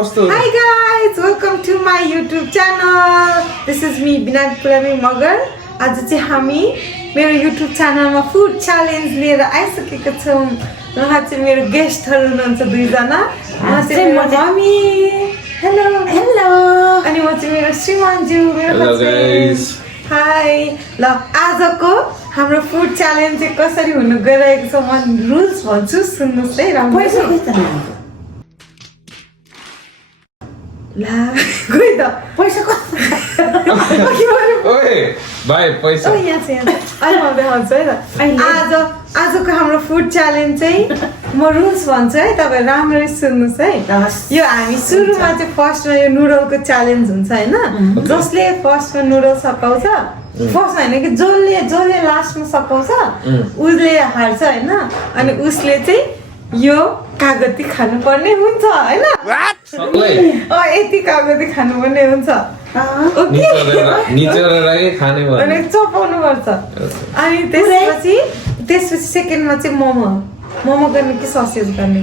Hi guys, welcome to my YouTube channel. This is me Binag Purami Magar. आज चाहिँ हामी मेरो YouTube च्यानलमा फुड च्यालेन्ज लिएर आइसकेका छौं। उहाँ चाहिँ मेरो गेस्टहरु हुनुहुन्छ दुई जना। म चाहिँ मम्मी। Hello hello. अनि म चाहिँ मेरो श्रीमानज्यू मेरो guys. हाय। ल आजको हाम्रो फुड च्यालेन्ज चाहिँ कसरी हुन गइरहेको छ म रुल्स भन्छु सुन्नुस् है राम्रो। ला गइ त पैसा कति ओए भाइ पैसा ओ यहाँ छ अहिले म देखाउँछु है त आजको हाम्रो फुड च्यालेन्ज चाहिँ म रुल्स भन्छु है तपाईहरु राम्ररी सुन्नुस् है यो हामी सुरुमा चाहिँ फर्स्टमा यो नुडलको च्यालेन्ज हुन्छ हैन जसले फर्स्टमा नुडल सकाउँछ फर्स्ट हैन कि जसले लास्टमा सकाउँछ उसले हार्छ हैन अनि उसले चाहिँ यो कागती खानुपर्ने हुन्छ हैन यति कागती खानुपर्ने हुन्छ ओके निचोरेर खाने भयो अनि चपाउनु पर्छ अनि त्यसपछि सेकेन्डमा चाहिँ मोमो गर्ने कि ससेज गर्ने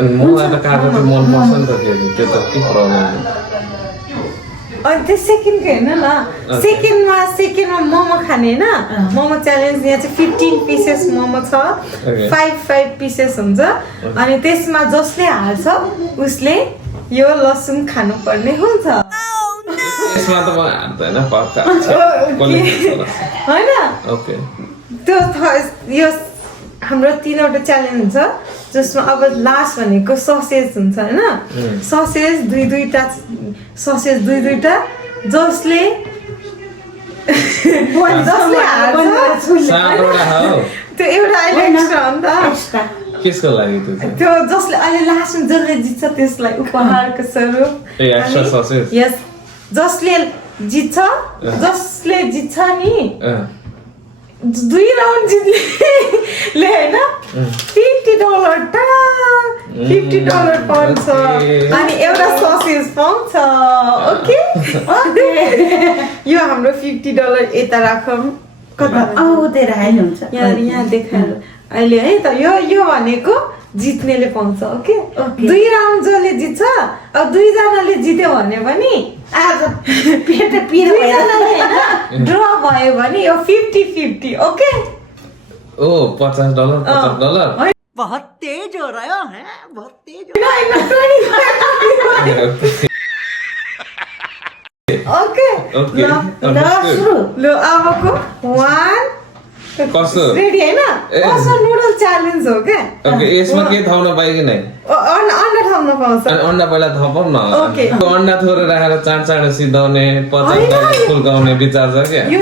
मलाई त कागती मन पर्छ नि त त्यो त के प्रब्लम अनि त्यो सेकेन्डको हेर्न न सेकेन्डमा मोमो खाने हैन मोमो च्यालेन्ज यहाँ चाहिँ 15 पिसेस मोमो छ 5 पिसेस हुन्छ अनि त्यसमा जसले हाल्छ उसले यो लसुन खानुपर्ने हुन्छ यसमा त म हाल्दैन पक्का हैन ओके त्यो यो हाम्रो तीनवटा च्यालेन्ज हुन्छ जसमा अब लास्ट भनेको ससेज हुन्छ हैन ससेज दुई दुईटा जसले त्यो एउटा अहिले एक्स्ट्रा हो नि त केसको लागि त्यो जसले अहिले लास्टमा जसले जित्छ त्यसलाई उपहारको स्वरूप एक्स्ट्रा ससेज यस जसले जित्छ नि दुई राउन्ड जित्ले हैन $50 पाउँछ अनि एउटा ससेज पाउँछ ओके यो हाम्रो $50 यता राखौं कता आउँदै राख्नु हुन्छ यहाँ देखाएर अहिले है त यो भनेको जित्नेले पाउँछ ओके दुई राउन्ड जसले जित्छ अब दुई जनाले जित्यो भने पनि आज पेट पिरो भएर ड्र भयो भने यो 50-50 ओके ओ $50 बहुत तेज हो रहा है बहुत तेज ओके ल अबको 1 कस्तो रेडी हैन कस्तो नुडल च्यालेन्ज हो के ओके यसमा के थाउन पाइ कि नै अन्डा थाउन पाउँछ अनि अन्डा पहिला थपौँ न ओके अन्डा थोरै राखेर चाँडो सिधाउने 50 फुल्काउने विचार छ के यो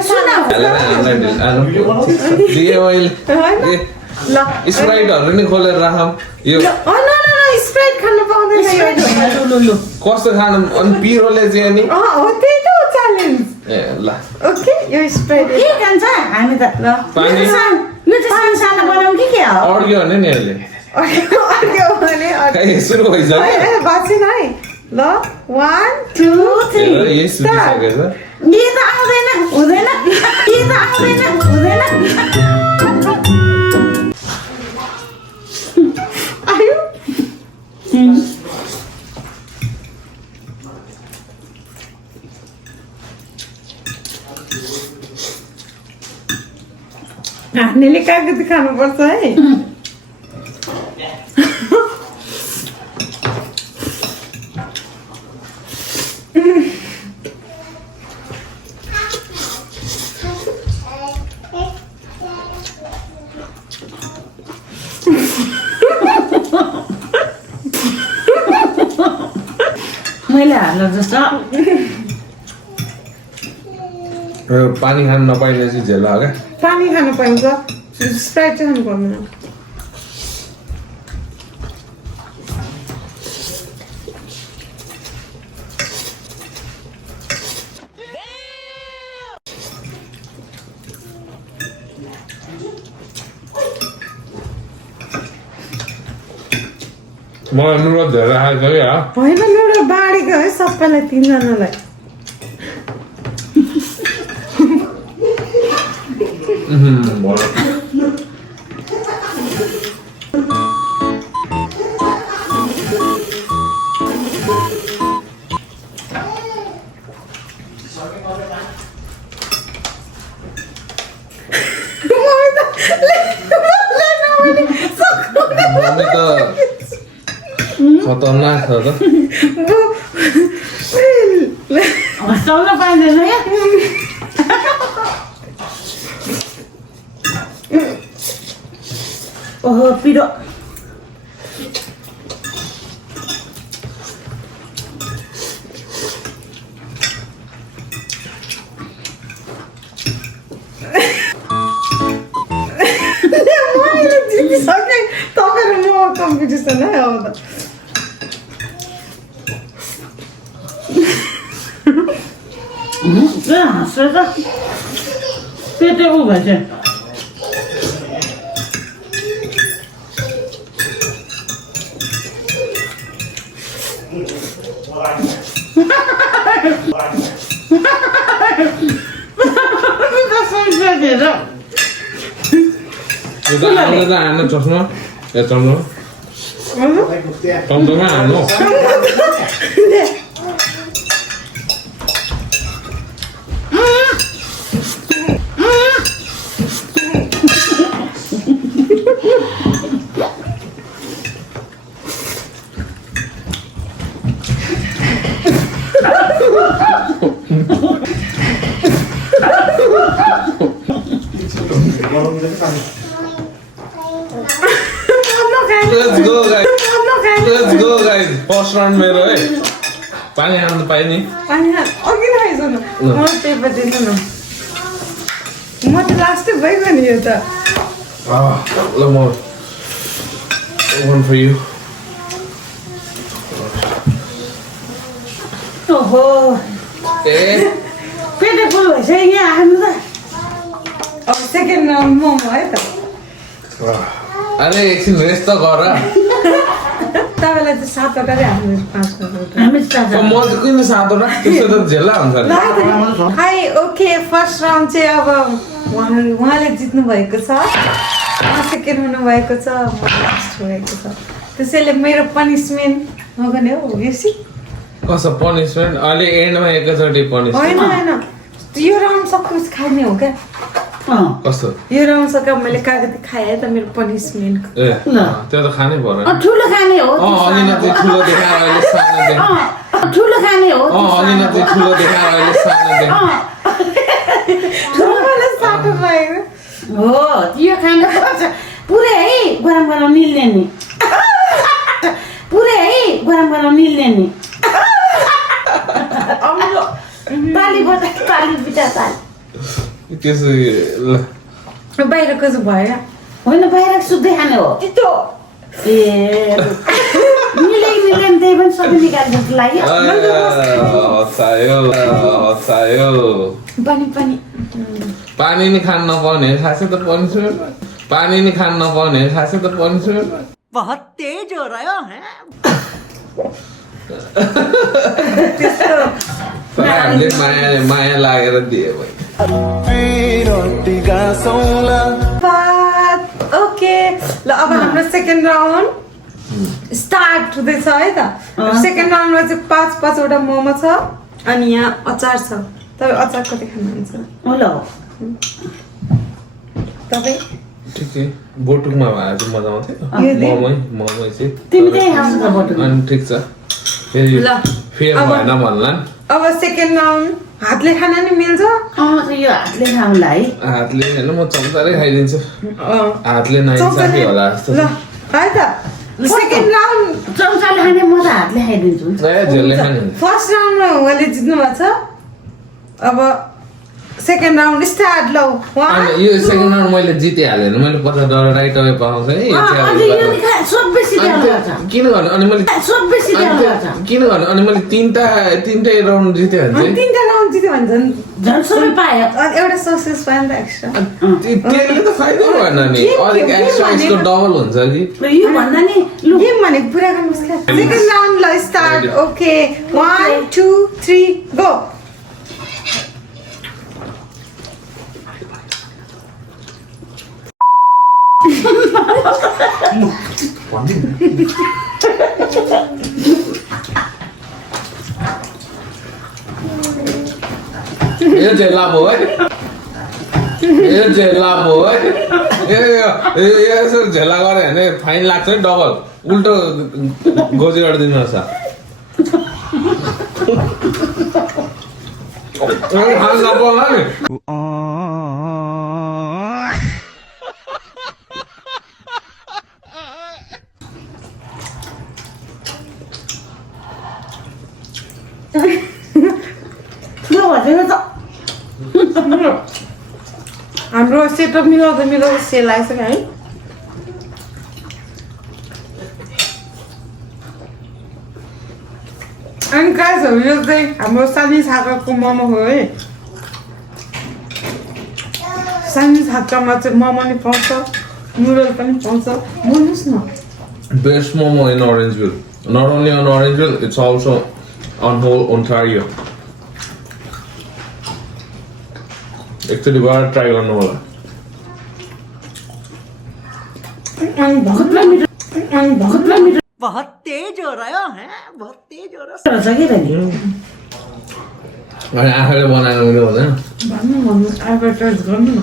ल स्प्राइटहरु नि खोलेर राखौँ यो स्प्राइट खानु पाउँदैन कस्तो खानु अनि पिरोले चाहिँ नि हो त्यही त च्यालेन्ज ए ल ओके यो स्प्राइट के खान्छ हामी त ल पानी यो चाहिँ सानो बनाउँ कि हो अड्क्यो भने नि यसले अड्क्यो भने सुरु भइसक्यो ए बाछिन है ल 1 2 3 यही सुनिसकेछ यो त आउँदैन हुँदैन यो त आउँदैन हुँदैन आयो हामीले कागती खानुपर्छ है मैले हाल्नु जस्तो पानी खान नपाइने चाहिँ झेल हो क्या पानी खानु पाउँछ स्प्राइट चाहिँ खानु पाउँदैन मलाई नुडल धेरै आएको छ क्या होइन नुडल बाँडेको है सबैलाई तीनजनालाई छ त हँसाउन पाइँदैन या ओहो पिरो मैले जितिसकेँ तपाईँ र म कम्पिटिसन है आउँदा हाँस्यो त पेटे उ भएछ हान्नु चस्मा ए चम्चमा चम्चमा हान्नु Let's go guys. Let's go guys. First round मेरो है पानी हाल्नु पाए नि पानी अघि नखाइज न म पेपर दिन्छु न म त लास्टै भइगयो नि यो त ल म one for you. ओहो ए पेटे फुल भएछ यहाँ आउनु त अब सेकेन्ड राउन्ड मोमो है त अरे एकछिन रेस्ट त गर तपाईँलाई चाहिँ 7वटा रे आफ्नो 5वटा हामी स्टार्ट म चाहिँ किन सातवटा त्यसो त झेल्ला हुन्छ नि हाई ओके फर्स्ट राउन्ड चाहिँ अब उहाँले जित्नु भएको छ सेकेन्ड हुनु भएको छ म लास्ट भएको छ त्यसैले मेरो पनिसमेन्ट नगर्ने हो बेसी कसो पनिसमेन्ट अहिले एन्डमा एकैचोटि होइन पनिसमेन्ट होइन यो राउन्ड सब कुछ खाने हो क्या कस्तो यो राउन्ड सका मैले कागती खाएँ त मेरो पनिसमेन्ट ए ल। त्यो त खानै पर्यो ठुलो खाने हो अघि न चाहिँ ठुलो देखाएर अहिले सानो देखाएर ठुलो खाने हो अघि न चाहिँ ठुलो देखाएर अहिले सानो देखाएर मलाई साटो पाएको हो यो खानु पर्छ पुरै है गरम गरम निल्ने नि पुरै है गरम गरम निल्ने नि ताली बजा ताली बिटा ताली त्यसो ल बाहिरको चाहिँ भयो होइन बाहिर सुत्दै खाने हो त्यो ए मिले मिले त्यही पनि सबै निकाल्नु जस्तो लाग्यो हसायो पानी पानी पानी नि खान नपाउने खासै त पनिसमेन्ट पानी नि खान नपाउने खासै त पनिसमेन्ट बहुत तेज हो रहा है त्यस्तो हामीले माया लागेर दिए भाइ ओके ल अब हाम्रो सेकेन्ड राउन्ड स्टार्ट हुँदैछ है त सेकेन्ड राउन्डमा चाहिँ 5-5वटा मोमो छ अनि यहाँ अचार छ तपाईँ अचार कति खानुहुन्छ ल तपाईँ ठिकै बोटुकमा भए चाहिँ मजा आउँथ्यो मोमै चाहिँ तिमी त्यही खान्छ त बटु अनि ठिक छ फेरि ल, फेरि अब- भएन भन्ला अब सेकेन्ड राउन्ड हातले खाना नि मिल्छ यो हातले खाउँला है हातले होइन म चम्चारै खाइदिन्छु हातले चम्चा नआइसक्यो होला जस्तो ल छ। है त सेकेन्ड राउन्ड चम्चाले खाने म त हातले खाइदिन्छु ए झेलले खाने फर्स्ट राउन्डमा उहाँले जित्नु भएको छ अब सेकेन्ड राउन्ड स्टार्ट ल अनि यो सेकेन्ड राउन्ड मैले जितिहालेँ नि मैले पछि राइट अवे पाउँछ है यो चाहिँ अझै यो अब नि सब बेसी अनि ध्यान त्यो गर्छ किन गर्नु अनि मैले सब बेसी अनि ध्यान त्यो गर्छ किन गर्नु अनि मैले तिनटै राउन्ड जितेँ भने अनि चाहिँ 3टा राउन्ड जित्यो भने झन् झन् सबै पायो अनि एउटा ससेस पायो नि त एक्स्ट्रा त्यसले त फाइदै भएन नि के अलिक के एक्स्ट्रा यसको भनेको? डबल हुन्छ कि यो भन्दा नि लु गेम भनेको पुरा गर्नुहोस् क्या सेकेन्ड राउन्ड ल स्टार्ट ओके 1 2 3 गो यो चाहिँ लाभ हो है यो चाहिँ लाभ हो है यसो झेला गऱ्यो भने फाइन लाग्छ है डबल उल्टो गोजी गरिदिनुहोस् खानु नपाउला नि ठुलो भइसक्यो त हाम्रो सेटअप मिलाउँदा सेल आइसक्यो है अनि गाइजहरू यो चाहिँ हाम्रो सानी छाकाको मोमो हो है सानी छाकामा चाहिँ मोमो नि पाउँछ नुडल पनि पाउँछ बोल्नुहोस् न Best momo in Orangeville. Not only on Orangeville, it's also on whole Ontario. Actually, बाहर try गर्नु होला अनि भगतलाई मिठो बहुत तेज हो रहा है बहुत तेज हो रहा रहेछ कि दाजु अनि आफैले बनाएर उयो हुँदैन भन्नु एडभर्टाइज गर्नु न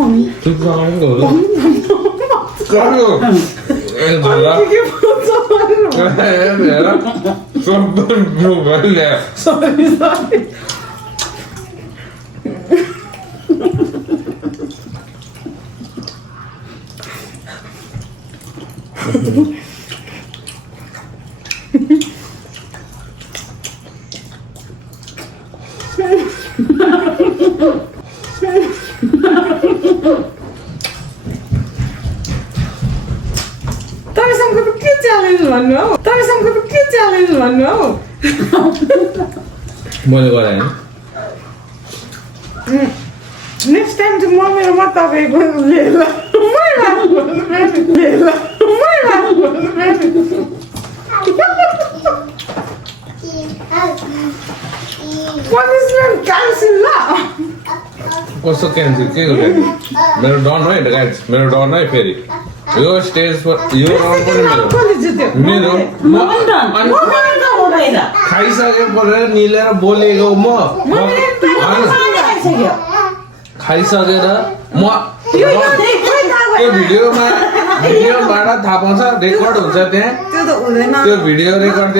भन्नु चुप लाउनु होला गर्नु ए झोला के भन्छ ए मेरा सब नो भले सरी तपाईँसँग त के च्यालेन्ज भन्नु हौ तपाईँसँग त के च्यालेन्ज भन्नु हौ मैले गराएँ नेक्स्ट टाइम चाहिँ म मेरोमा तपाईँको लिएर पनिसमेन्ट क्यान्सल ल कस्तो क्यान्सल के गरे मेरो डन है गाइस मेरो डन है फेरि यो स्टेज पर यो राउन्ड पनि मेरो कसले जित्यो मेरो म पनि त हुँदैन खाइसके परेर निलेर बोलेको म खाइसक्यो खाइसकेर म त्यो भिडियोबाट थाहा पाउँछ रेकर्ड हुन्छ त्यहाँ त्यो त हुँदैन त्यो भिडियो रेकर्ड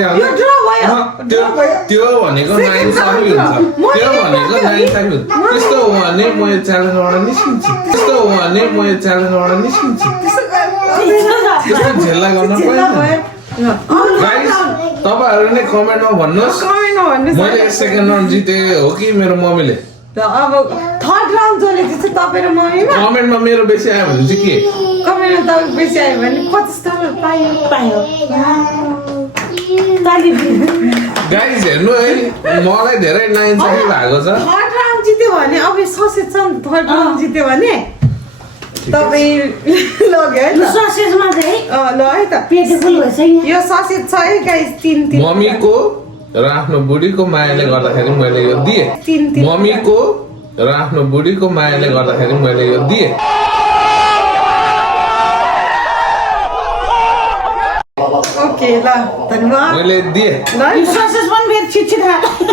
त्यो भनेको नाइन्साफी हुन्छ त्यो भनेको नाइन्साफी हुन्छ त्यस्तो हो भने म यो च्यालेन्जबाट निस्किन्छु त्यस्तो हो भने म यो च्यालेन्जबाट निस्किन्छु त्यस्तो झेल्ला गर्न पाइँदैन गाइस तपाईँहरू नै कमेन्टमा भन्नुहोस् मैले सेकेन्ड राउन्ड जिते हो कि मेरो मम्मीले अब थर्ड राउन्ड जसले जित्छ तपाईँ र मम्मीमा कमेन्टमा मेरो बेसी आयो भने चाहिँ के कमेन्टमा तपाईँको बेसी आयो भने $50 पायो गाइस हेर्नु है मलाई धेरै नाइन्साफी भएको छ थर्ड राउन्ड जित्यो भने अब ससेज छ नि थर्ड राउन्ड जित्यो भने तपाईँ लग्यो है त ससेजमा चाहिँ ल है त पेट फुल भइसक्यो यो ससेज छ है गाइस तीन मम्मीको र आफ्नो बुढीको मायाले गर्दाखेरि मैले यो दिएँ तीन मम्मीको र आफ्नो बुढीको मायाले गर्दाखेरि मैले यो दिएँ ओके ल धन्यवाद मैले दिएँ ल यो ससेज पनि फेरि छिटछिट अघि त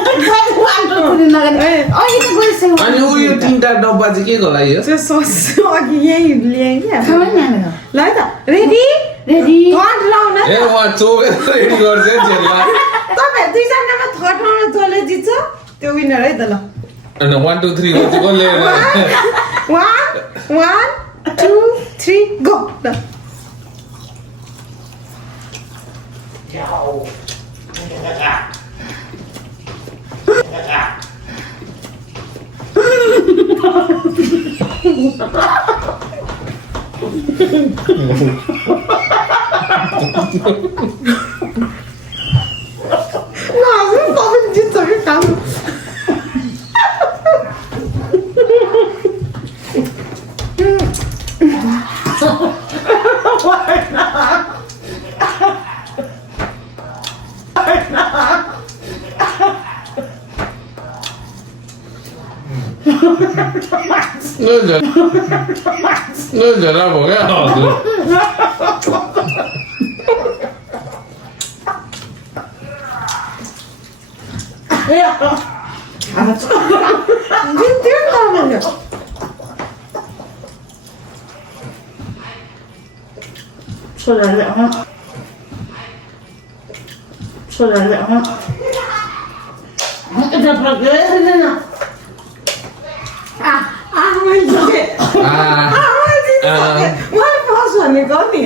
गइसक्यो अनि ऊ यो तीनटा डब्बा चाहिँ के को लागि हो त्यो सस अघि यहीँ ल्याएँ क्या खाऊ नि हामी ल है त रेडी रेडी थर्ड राउन्ड है ए म चोबेर रेडी गर्छ जेल्ला तपाईँ दुईजनामा थर्ड राउन्ड जसले जित्छ त्यो विनर है त ल अनि 1 2 3 को चाहिँ कसले 1 2 3 गो ल 나는 너는 진짜 일단 너 전화 뭐야? 띵띵하면요. 소리를 छोराले फर्स्ट भनेको नि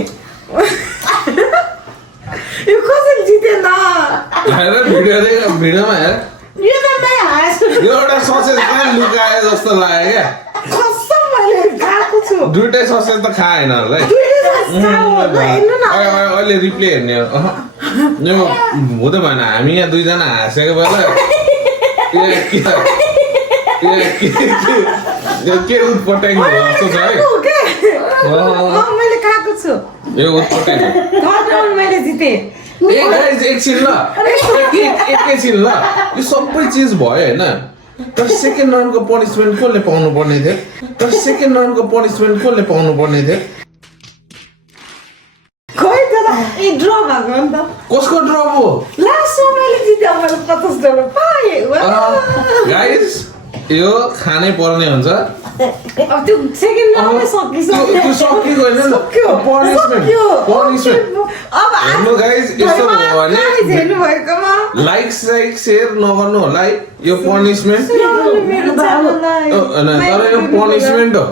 यो कसरी जितेन हेर भिडियोमा हेर यो त नै हास यो एउटा ससेज कहाँ लुकाए जस्तो लाग्यो क्या कसम मैले खाएको छु दुइटै ससेज त खाएन होला है हेर्नु न अहिले रिप्ले हेर्ने यो हुँदै भएन हामी यहाँ दुईजना हाँसेको बेला के उत्पट्याङ जस्तो छ है मैले खाएको छु यो उत्पट्याङ थर्ड राउन्ड मैले जितेँ एकछिन ल एकैछिन ल यो सबै चिज भयो होइन तर सेकेन्ड राउन्डको पनिसमेन्ट कसले पाउनु पर्ने थियो खोइ तर ए ड्र भएको नि त कसको ड्रप हो लास्टमा मैले जितेँ मैले $50 पाएँ गाइस यो खानै पर्ने हुन्छ अब त्यो सेकेन्ड राउन्डमै त्यो सकिएको होइन पनिसमेन्ट अब हेर्नु गाइस यस्तो भयो भने हेर्नु भएकोमा लाइक सेयर नगर्नु होला है यो पनिसमेन्ट मेरो च्यानललाई तर यो पनिसमेन्ट हो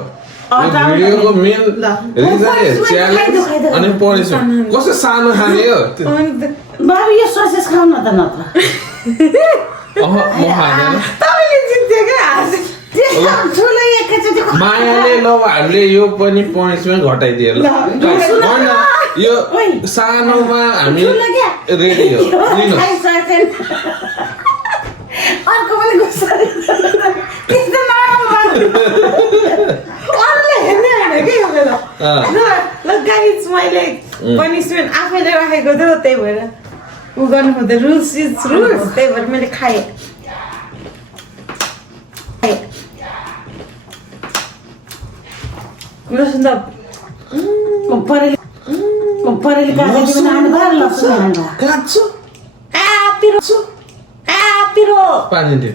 यो भिडियोको मेन रिजन च्यालेन्ज अनि पनिसमेन्ट कस्तो सानो खाने हो बाबु यो ससेस खाऊ न त नत्र म खाँदैन तपाईँले जित्यो क्या ठुलो एकैचोटि मायाले ल हामीले यो पनि पनिसमेन्ट घटाइदियो ल यो सानोमा हामी रेडी हो अर्को पनि गुस्सा त्यस्तो अरूले हेर्ने होइन कि यो बेला ल गाइज मैले पनिसमेन्ट आफैले राखेको थियो त्यही भएर उ गर्नु खोज्दा रुल्स इज रुल्स त्यही भएर मैले खाएँ सुन्दा परेली काटेको खानु भयो लसुन हाल्नु काट्छु पिरो पानी दियो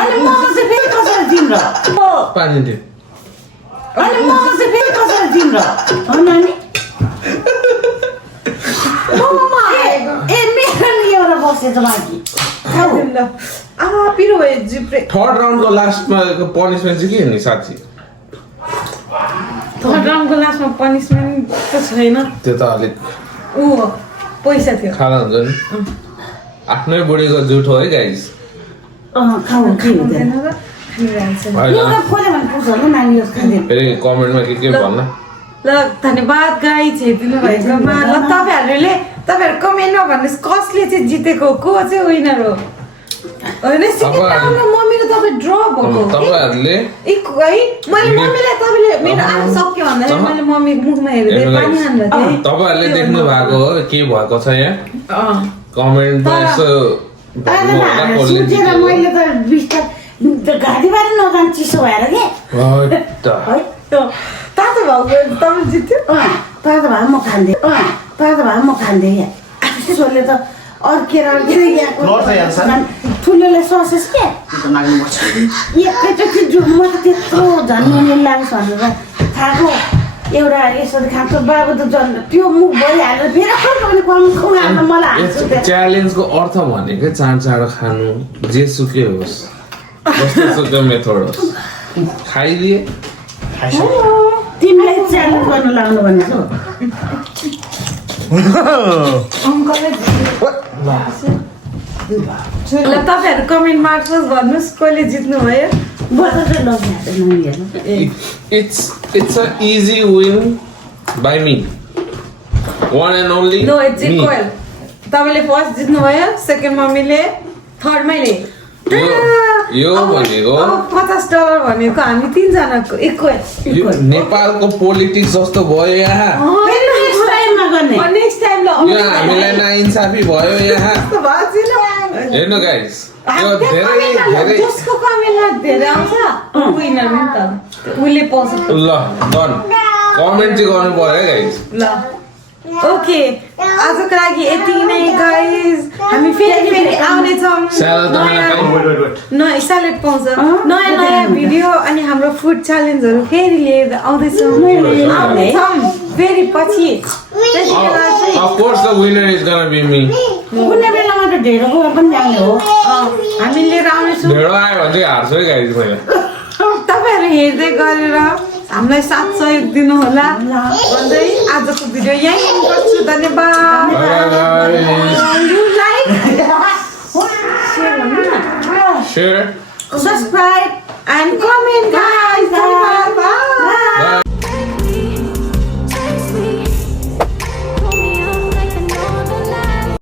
अनि म चाहिँ फेरि कसरी तिम्रो पानी दियो अनि म चाहिँ फेरि कसरी तिम्रो हो नानी ए मेरो नि एउटा बसेछ बाँकी पिरो भयो जिब्रे थर्ड राउन्डको लास्टमा पनिसमेन्ट चाहिँ के हेर्ने साँच्ची थर्ड राउन्डको लास्टमा पनिसमेन्ट त छैन त्यो त अलिक ऊ पैसा थियो खाना हुन्छ नि आफ्नै बुढीको जुठो है गाइस खाऊ के हुँदैन एउटा खोले भने पुग्छ होला नानी जस्तो खाँदैन फेरि कमेन्टमा के भन्न ल धन्यवाद गाइज हेरिदिनु भएकोमा ल तपाईँहरू कमेन्टमा भन्नुहोस् कसले चाहिँ जितेको को चाहिँ विनर हो होइन सेकेन्ड राउन्डमा मम्मी र तपाईँ ड्र भएको तपाईँहरूले है मैले मम्मीलाई तपाईँले मेरो आफू सक्यो भन्दा मैले मम्मीको मुखमा हेरेर पानी हान्दा थिएँ तपाईँहरूले देख्नु भएको हो के भएको छ यहाँ कमेन्टमा यसो सुतेर मैले त बिस्तार घाँटीबाट नजानु चिसो भएर के तातो भएको तपाईँ जित्यो तातो भए म खाँदै क्या त्यसोले त अर्केर ठुलोले ससेस के एकैचोटि म त त्यत्रो झन्ने लाग्छ भनेर खाएको एउटा यसरी खाएको बाबु त झन् त्यो मुख भइहाल्यो फेरि पनि कम खुवाएर मलाई हाल्छ च्यालेन्जको अर्थ भनेकै चाँडो खानु जे सुकै होस् जस्तो सुकै मेथड होस् खाइदिए तिमीलाई च्यालेन्ज गर्न लाग्नु भनेको ल तपाईँहरू कमेन्ट मार्क्नुहोस् भन्नुहोस् कसले जित्नु भयो It's an easy win by me. One and only no it's me. Equal तपाईँले फर्स्ट जित्नु भयो सेकेन्ड मम्मीले थर्ड मैले यो भनेको $50 भनेको हामी तिनजनाको इक्वल यो नेपालको पोलिटिक्स जस्तो भयो यहाँ नेक्स्ट टाइम यो हामीलाई नाइन्साफी भयो यहाँ हेर्नु गाइस यो धेरै जसको कमेन्टमा धेरै आउँछ विनर नि त उसले पाउँछ ल डन कमेन्ट चाहिँ गर्नु पर्यो है गाइस ल ओके आजको लागि यति नै गाइस हामी फेरि आउनेछौँ नयाँ स्यालेड पाउँछ नयाँ भिडियो अनि हाम्रो फुड च्यालेन्जहरू फेरि लिएर आउँदैछौँ फेरि पछि Of course the winner is gonna be me. कुनै बेलामा त ढेँडोको पनि ल्याउने हो हामी लिएर आउनेछौँ ढेँडो आयो भने चाहिँ हार्छु है गाइज मैले तपाईँहरू हेर्दै गरेर हामीलाई साथ सहयोग दिनुहोला भन्दै आजको भिडियो यहीँ गर्छु धन्यवाद Sure. Subscribe and comment guys